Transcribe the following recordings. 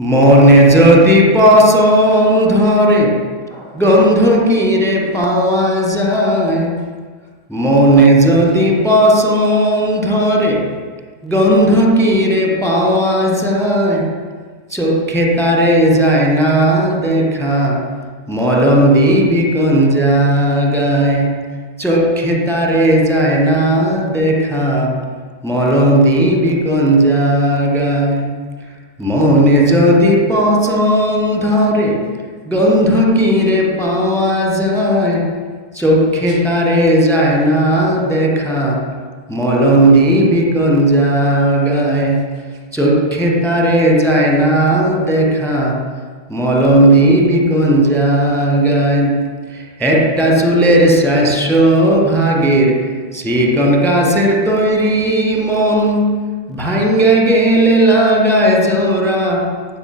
মনে যদি পছন্দ ধরে, গন্ধ কিরে পাওয়া যায়? মনে যদি পছন্দ ধরে, গন্ধ কিরে পাওয়া যায়? চোখে তারে যায় না দেখা, মলম দিবি কোন জায়গায় চোখে তারে যায় না দেখা, মলম দিবি কোন জায়গায় মনে যদি পছন্দ ধরে, গন্ধ কিরে পাওয়া যায়? চোখে তারে যায় না দেখা, মলম দিবি কোন জায়গায়? চোখে তারে যায় না দেখা, মলম দিবি কোন জায়গায়? একটা চুলের চারশো ভাগের চিকন গাছের তৈরি মন ভাঙ্গে গেলে লাগায়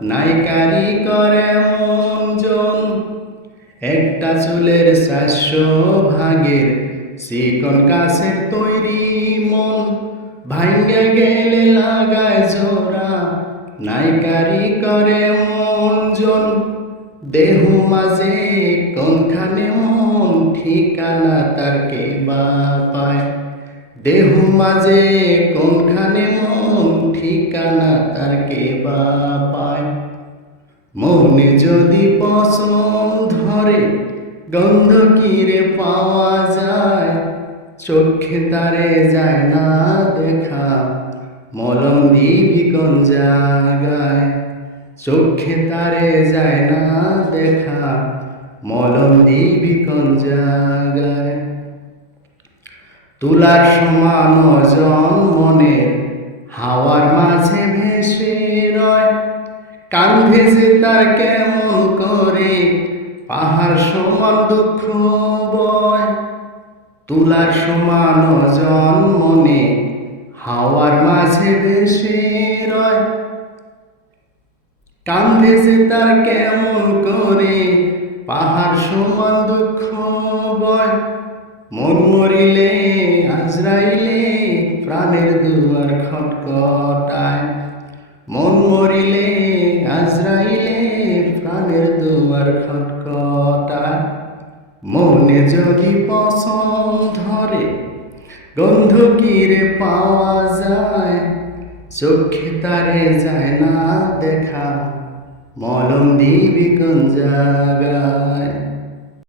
নাইকারি করে মন জন একটা চুলের চারশো ভাগের চিকন গাছের তৈরি মন। ভাঙ্গে গেলে লাগায় জোড়া নাইকারি করে মন জন দেহ মাঝে কোনখানে মন, ঠিকানা তার কে বা পায়। দেহ মাঝে কোনখানে মন, ঠিকানা তার কে বা পায়। মনে যদি পছন্দ ধরে, গন্ধ কিরে পাওয়া যায়? চোখে তারে যায় না দেখা, মলম দিবি কোন জায়গায়? চোখে তারে যায় না দেখা, মলম দিবি কোন জায়গায়? তুলার সমান ওজন মনে হাওয়ার মাঝে ভেসে কান ভেসে তার কেমন করে? পাহাড় সমান দুঃখ বয়, তুলার সমান ওজন মনে, হাওয়ার মাঝে ভেসে রয়। কান ভেসে তার কেমন করে? পাহাড় সমান দুঃখ বয়, মন মরিলে, আজরাইলে, প্রাণের দুয়ার খটকটায় মন মরিলে আজরাইলে প্রাণের দুয়ার খটখটায়। মনে যদি পছন্দ ধরে গন্ধ কিরে পাওয়া যায়, চোখে তারে যায় না দেখা, মলম দিবি কোন জায়গায়?